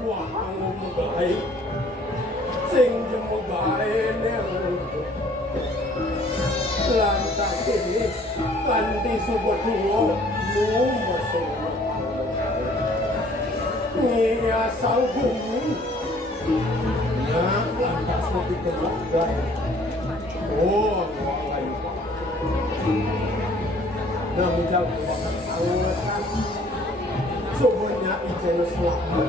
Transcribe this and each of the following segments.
kuahang baik sing jemogaene lantas ini kanthi subadwa lumesu iya sanggung nah lantas lebih keluarga oh ayu nah menjauh bakat sangat semuanya ijen selamat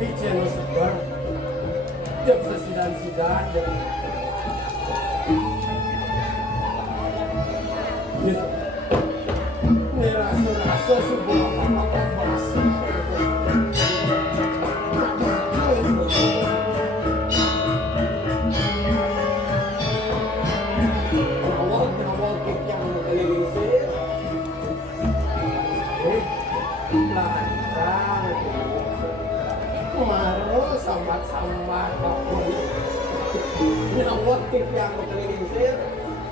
ijen segar jam sesidan-sidan gitu ini rasa-rasa sebuah makan basi awal-awal yang mengelilingi lancar maro sambat-sambat nyawat yang mengelilingi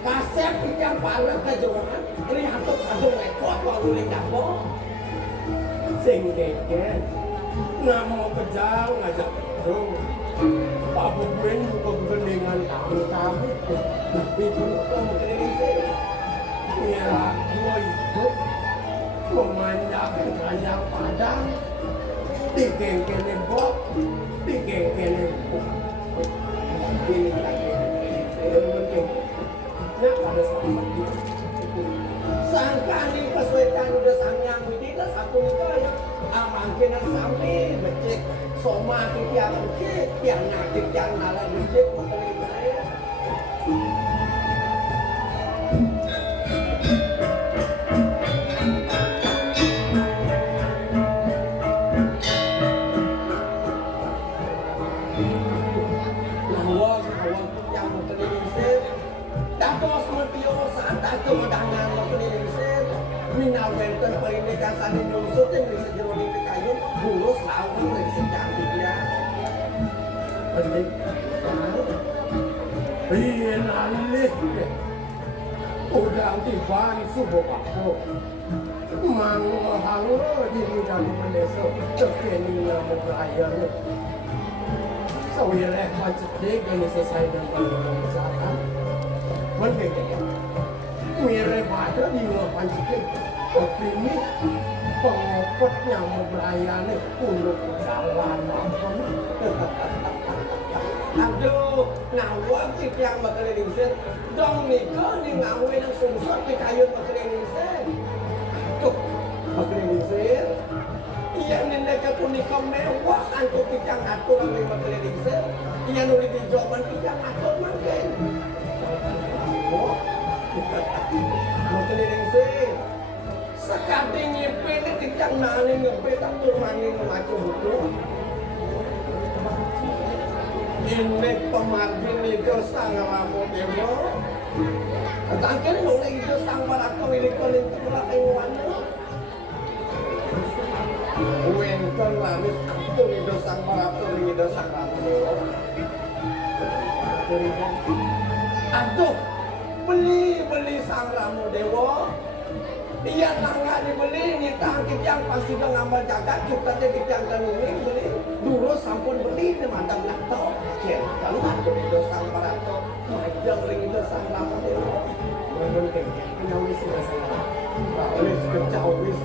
kasep yang paling kejuan lihat tuh rekod walau lihat mo sing keken namo kejang ngajak itu Pak Bukmin buka kebeningan kami tapi pun kau mengelilingi ya gua itu memanjakan kandang padang digengkene bok digengkene bok ini lagi nah pada saat itu sangka nih pesuaian udah sangyang ini lah satu itu ya amangkin yang sampai becek soma yang becek yang nakik yang nala becek makanya saya kemudahan waktu di Indonesia minal benten pernikahan di Indonesia yang bisa jadi di kayu bulus lawan dari sejak dia penting biar alih udah tiban subuh aku manghang di bidang Indonesia terkini membayar sawireh macet ini selesai dengan pembicaraan berbeda mirip ada di luar pancikin tapi ini pengopotnya melayani untuk jalan aduh ngawak sih yang bakal dong nikah di ngawin yang sungsut di kayu bakal aduh bakal iya nenek kepunikah mewah antuk yang atur yang bakal iya nulis di jawaban yang atur makin mengkeliling sih sekali nyepin ini tidak nani nyepin tak turmanin macam itu ini pemargin itu sang ramu dewa ketangkin mulai itu sang parator ini kolin terkulak yang mana wenten lamis atur itu sang parator ini itu sang ramu dewa aduh beli sang ramu dewa dia nggak dibeli nih tangkit yang pasti ngambil jagat kita jadi yang ini beli dulu sampun beli nih mantap lato kalau aku itu sang parato majang ring itu sang ramu dewa mungkin punya wis masalah wis kecau wis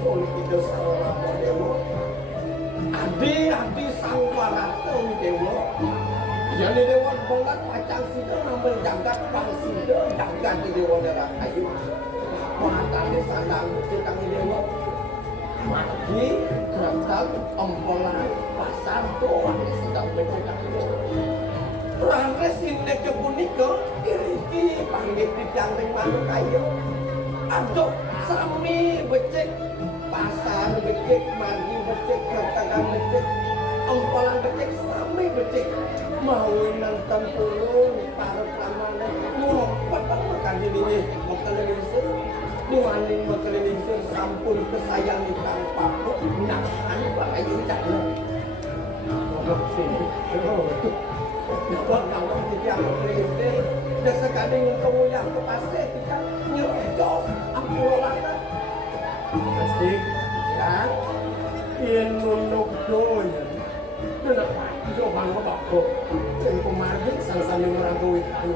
itu sang ramu dewa adi sang parato dewa jadi dewa bolat pacang sido ngambil jagat pang sido jagat di dewa darah kayu matan di sandang kita di dewa mati kerangkang empolan pasar doang di sedang bercetak rangkes ini kepunika iki panggil di jangring manu kayu aduh sami becek pasar becek magi becek kerangkang becek empolan becek sami becek mawinan tempurung para pramana ngopat makan ini mengkeliling diwaning mengkeliling sampun kesayang kang papuk nahan bayi jane ngomong sini ngomong tidak mengkeliling dan sekali ngomong yang ke pasir tidak nyerejos aku lolatan pasti ya in nunuk doyan kok yang kemarin sama-sama merangkul itu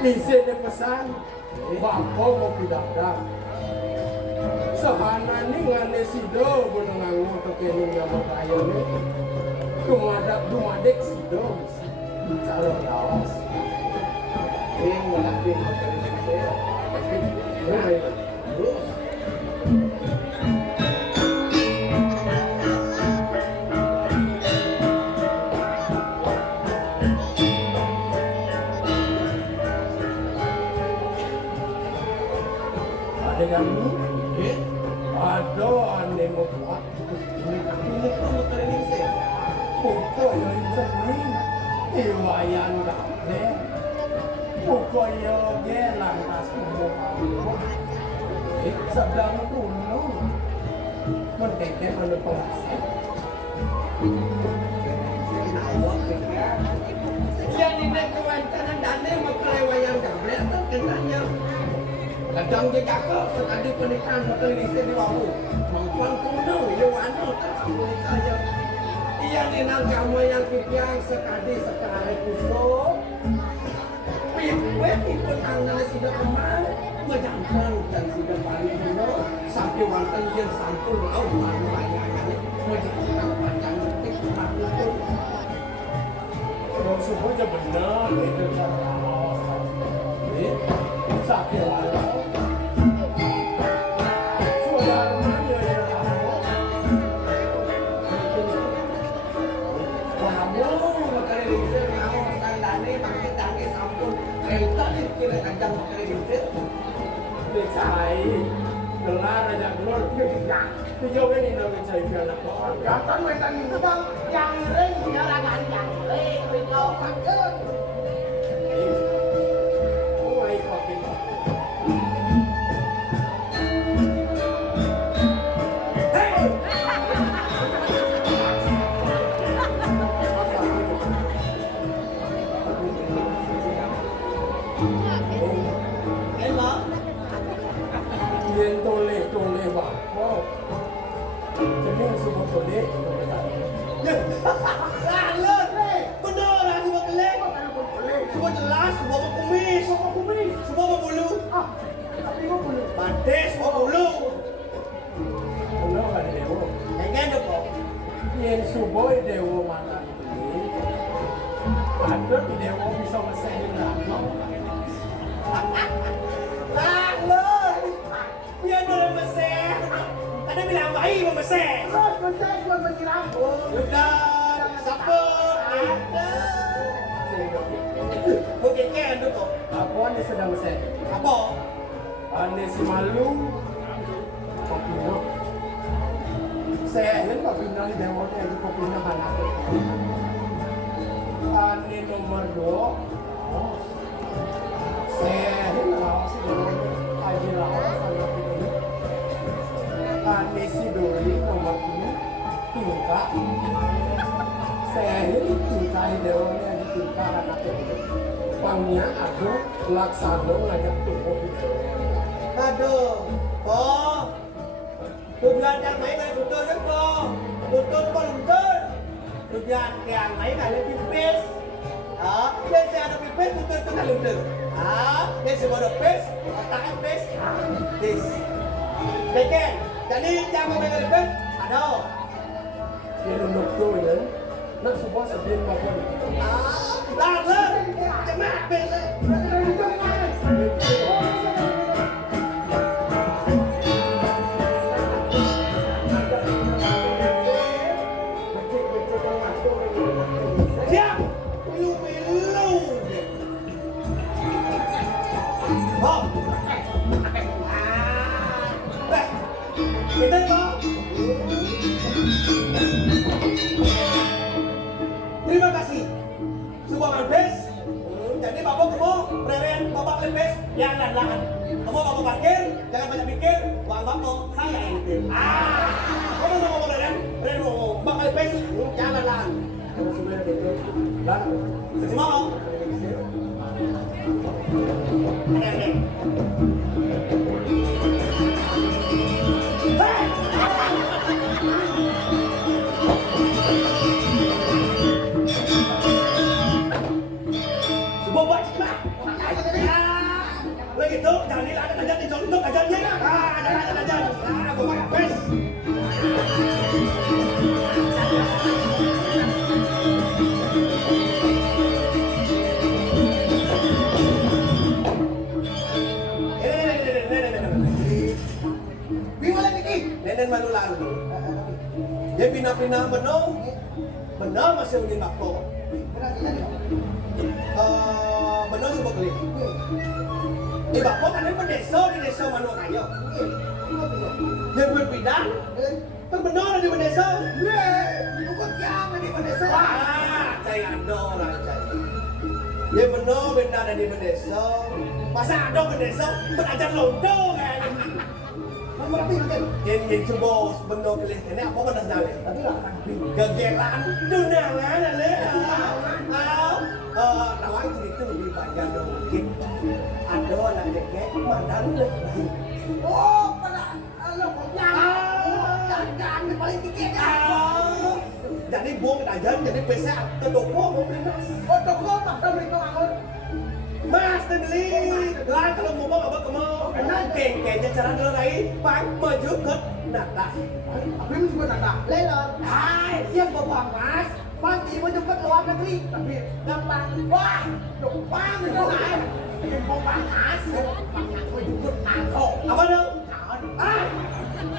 bisa pesan bako mau pidadak sehana ni ngane sido benengangu kekenung yang makayone dumadek sido cara lawas yang melati terus ada yang ini ada ane membuat ini kamu training sih foto yang sering iwayan gak Poko yoge lantas kumuk sedang dulu mendeke menepasi yang ini kewancanan dana makalewayan gable atau kenanya kadang dia cakap sekali pernikahan makal listrik di bawah mampuan kuno ya wano tak menikahnya iya ninang kamu yang pipiang sekali kusuk Walaupun tangannya sudah kemarin, menjangkau dan sudah paling benar sampai wantan yang sampul laut lalu layangannya menjangkau panjang detik kemarin itu. Kalau semuanya benar itu cara sakit walau sudah mana yang kamu makanya bisa kamu standarnya pakai tangan sampul Elta kira kadang kredit dicai gelar aja gelar tidak tujuh ini namanya cai piala pohon Jangan wetan itu bang, yang ring punya ragaan yang ring, kau pakai. oh baik pakai Yen tole bako jadi semua tole Lalu, benar lah semua kelek semua jelas, semua berkumis semua berbulu Pantes, semua bulu benar kan dewa Jangan ada kok Yen suboi dewa mana ini ada dewa bisa mesehin lama Lalu, biar boleh meseh Ada bilang bayi mau meseh Terus mencet buat menyiram. Sudah, siapa? Mungkin kan tu kok aku ane sedang meseh Apa? ane si malu kopino saya ini kopino di dewa itu kopino anak ane nomor 2 Sehin lawas aji lawas anak ini ane si dori nomor 2 tingkah Sehin tingkah idealnya di tingkah anak ini pangnya aku laksana ngajak tubuh itu Aduh, kok tujuan yang main dari betul kan kok betul kok betul tujuan yang main ada pipis dan saya ada pipis betul itu kan betul dan semua ada pipis otaknya pipis this bagian jadi jangan main dari pipis ada dia nunduk tuh ya nak sebuah sebelum bapak lalu cemat pipis siap pilu-pilu Bob kita Bob terima kasih sebuah malbes jadi bapak kamu preren bapak lepes yang landangan kamu bapak parkir jangan banyak pikir uang bapak saya yang itu kamu mau ngomong preren bapak lepes jangan landangan kalau sebenarnya itu lalu mau Ada. Dia pindah-pindah benar masih ingin bako. Benar tidak nih? Benar sebab kali. Bako kan ini di desa Manu Kayo. Yang berpindah, kan benar di desa. Bukan yang di desa. Wah, saya ada orang saya. Ya benar benar di desa. Masa ada desa belajar londo kan? Nomor pinter. Yang cebos benar kali. Ini apa kan dasar ni? Tapi lah. Gegeran tunangan ada. Lawan cerita di bagian mungkin ada anak gegek mandan lagi. Oh, pada lo yang jangan paling tiket ya. Jadi buang aja jadi pesa ke toko mau beli mas. Oh, toko tak ada beli bangun. Mas beli. Lain kalau mau bawa apa mau. Kayaknya cara lain pak maju ke nada. Tapi lu juga nada. Lelon. Hai, yang bawa mas. Pagi mau jemput luar negeri. Tapi gampang. Wah, gampang itu lah. Yang bawa mas. Banyak mau jemput angkot. Apa dong? Ah,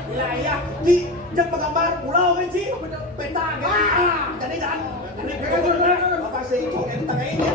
wilayah di jam gambar pulau kan sih? Peta kan? Jadi kan? Jadi bapak sih, yang tengah ini